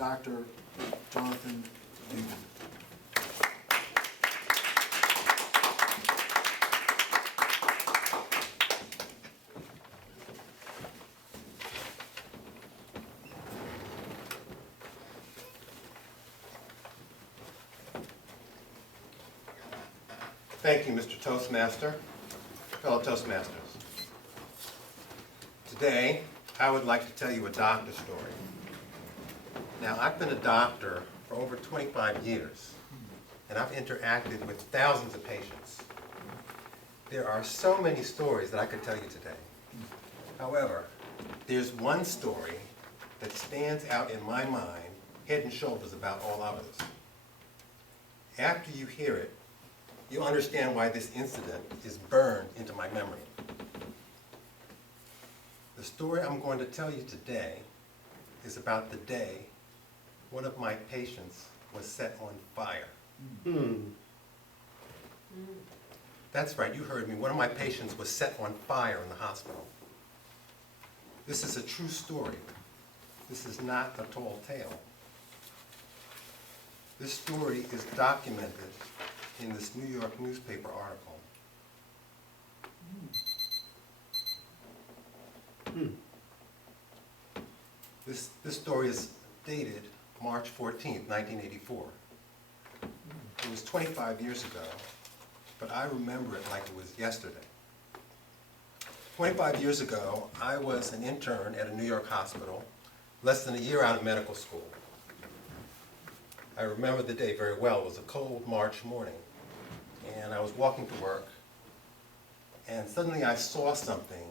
Dr. Jonathan Newman. Thank you, Mr. Toastmaster, fellow Toastmasters. Today, I would like to tell you a doctor story. Now, I've been a doctor for over 25 years, and I've interacted with thousands of patients. There are so many stories that I could tell you today. However, there's one story that stands out in my mind, head and shoulders above all others. After you hear it, you'll understand why this incident is burned into my memory. The story I'm going to tell you today is about the day one of my patients was set on fire. That's right, you heard me. One of my patients was set on fire in the hospital. This is a true story. This is not a tall tale. This story is documented in this New York newspaper article. This story is dated March 14th, 1984. It was 25 years ago, but I remember it like it was yesterday. 25 years ago, I was an intern at a New York hospital, less than a year out of medical school. I remember the day very well. It was a cold March morning, and I was walking to work, and suddenly I saw something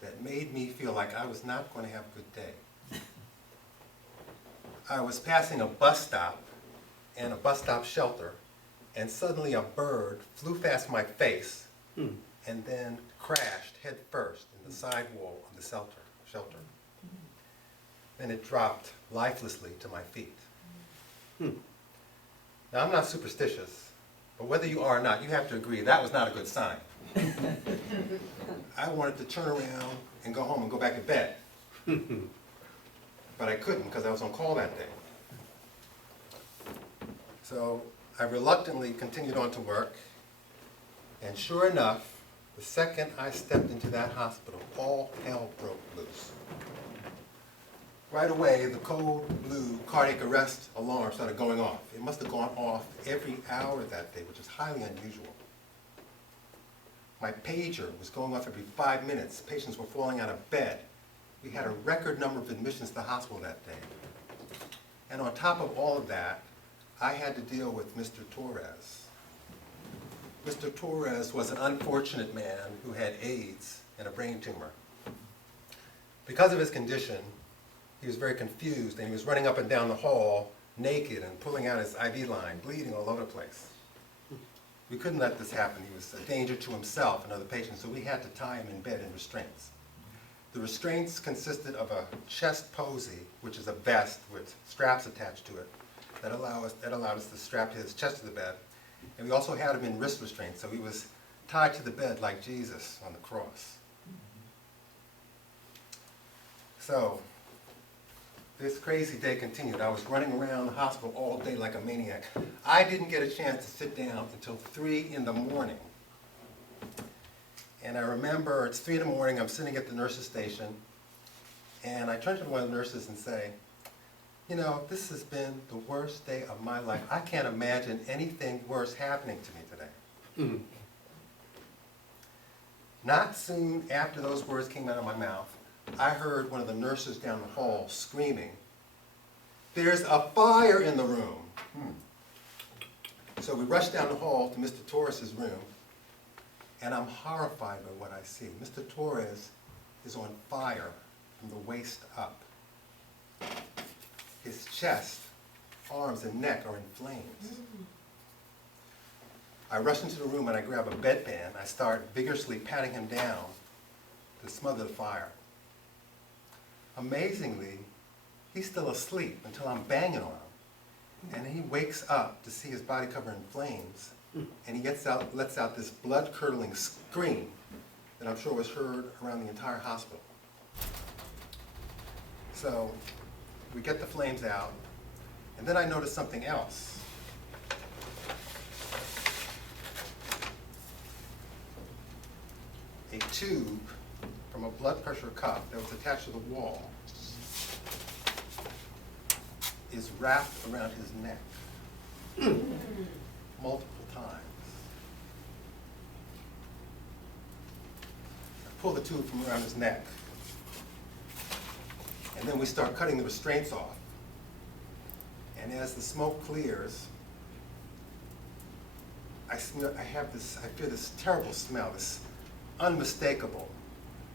that made me feel like I was not going to have a good day. I was passing a bus stop and a bus stop shelter, and suddenly a bird flew past my face and then crashed head first in the side wall of the shelter. Then it dropped lifelessly to my feet. Now, I'm not superstitious, but whether you are or not, you have to agree that was not a good sign. I wanted to turn around and go home and go back to bed. But I couldn't because I was on call that day. So I reluctantly continued on to work, and sure enough, the second I stepped into that hospital, all hell broke loose. Right away, the code blue cardiac arrest alarm started going off. It must have gone off every hour that day, which is highly unusual. My pager was going off every 5 minutes. Patients were falling out of bed. We had a record number of admissions to the hospital that day. And on top of all of that, I had to deal with Mr. Torres. Mr. Torres was an unfortunate man who had AIDS and a brain tumor. Because of his condition, he was very confused, and he was running up and down the hall naked and pulling out his IV line, bleeding all over the place. We couldn't let this happen. He was a danger to himself and other patients, so we had to tie him in bed in restraints. The restraints consisted of a chest posy, which is a vest with straps attached to it, that allowed us to strap his chest to the bed. And we also had him in wrist restraints, so he was tied to the bed like Jesus on the cross. So, this crazy day continued. I was running around the hospital all day like a maniac. I didn't get a chance to sit down until 3 in the morning. And I remember it's 3 in the morning, I'm sitting at the nurse's station, and I turn to one of the nurses and say, you know, this has been the worst day of my life. I can't imagine anything worse happening to me today. Not soon after those words came out of my mouth, I heard one of the nurses down the hall screaming, "There's a fire in the room." So we rushed down the hall to Mr. Torres' room, and I'm horrified by what I see. Mr. Torres is on fire from the waist up. His chest, arms, and neck are in flames. I rush into the room and I grab a bedpan. I start vigorously patting him down to smother the fire. Amazingly, he's still asleep until I'm banging on him. And he wakes up to see his body covered in flames, and he lets out this blood-curdling scream that I'm sure was heard around the entire hospital. So we get the flames out, and then I noticed something else. A tube from a blood pressure cuff that was attached to the wall is wrapped around his neck multiple times. I pull the tube from around his neck, and then we start cutting the restraints off. And as the smoke clears, I feel this terrible smell, this unmistakable,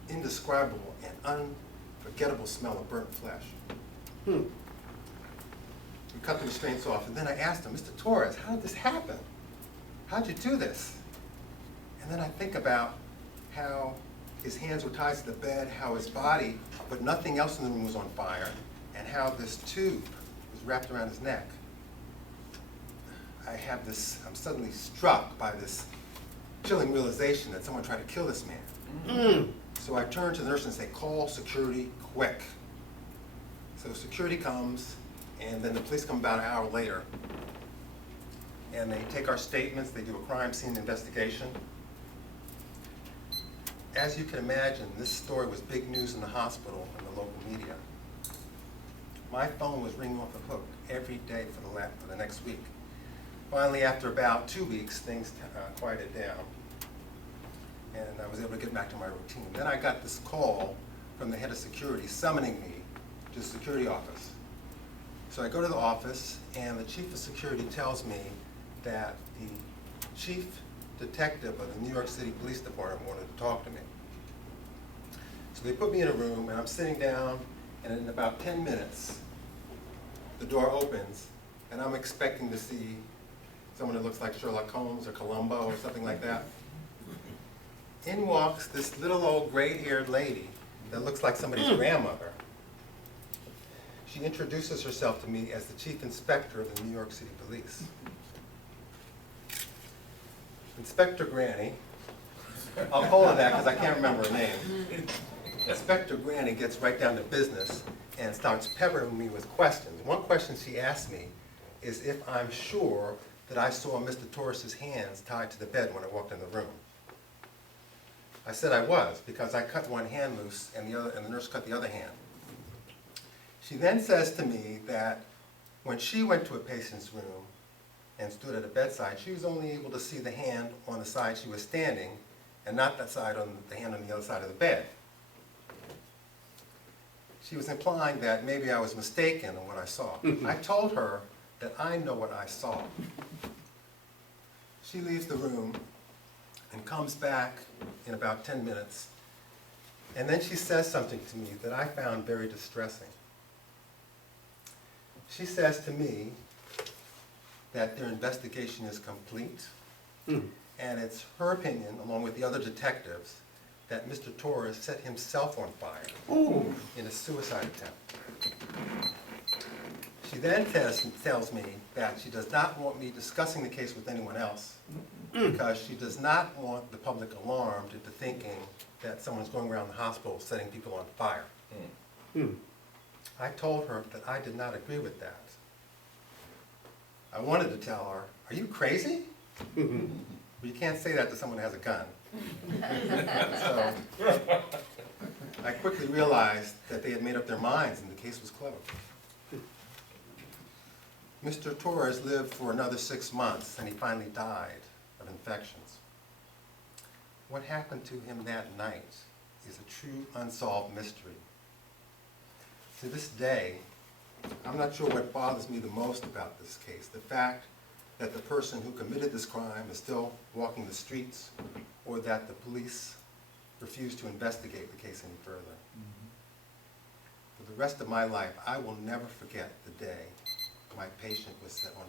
indescribable, and unforgettable smell of burnt flesh. We cut the restraints off, and then I asked him, Mr. Torres, how did this happen? How'd you do this? And then I think about how his hands were tied to the bed, how his body, but nothing else in the room was on fire, and how this tube was wrapped around his neck. I'm suddenly struck by this chilling realization that someone tried to kill this man. So I turn to the nurse and say, call security quick. So security comes, and then the police come about an hour later, and they take our statements, they do a crime scene investigation. As you can imagine, this story was big news in the hospital and the local media. My phone was ringing off the hook every day for the next week. Finally, after about 2 weeks, things quieted down, and I was able to get back to my routine. Then I got this call from the head of security summoning me to the security office. So I go to the office, and the chief of security tells me that the chief detective of the New York City Police Department wanted to talk to me. So they put me in a room, and I'm sitting down, and in about 10 minutes, the door opens, and I'm expecting to see someone that looks like Sherlock Holmes or Columbo or something like that. In walks this little old gray-haired lady that looks like somebody's grandmother. She introduces herself to me as the chief inspector of the New York City Police. Inspector Granny, I'll call her that because I can't remember her name. Inspector Granny gets right down to business and starts peppering me with questions. One question she asked me is if I'm sure that I saw Mr. Torres' hands tied to the bed when I walked in the room. I said I was, because I cut one hand loose and the nurse cut the other hand. She then says to me that when she went to a patient's room and stood at a bedside, she was only able to see the hand on the side she was standing and not the hand on the other side of the bed. She was implying that maybe I was mistaken on what I saw. I told her that I know what I saw. She leaves the room and comes back in about 10 minutes, and then she says something to me that I found very distressing. She says to me that their investigation is complete, and it's her opinion, along with the other detectives, that Mr. Torres set himself on fire in a suicide attempt. She then tells me that she does not want me discussing the case with anyone else because she does not want the public alarmed into thinking that someone's going around the hospital setting people on fire. I told her that I did not agree with that. I wanted to tell her, are you crazy? But you can't say that to someone who has a gun. So I quickly realized that they had made up their minds and the case was closed. Mr. Torres lived for another 6 months and he finally died of infections. What happened to him that night is a true unsolved mystery. To this day, I'm not sure what bothers me the most about this case, the fact that the person who committed this crime is still walking the streets, or that the police refuse to investigate the case any further. For the rest of my life, I will never forget the day my patient was set on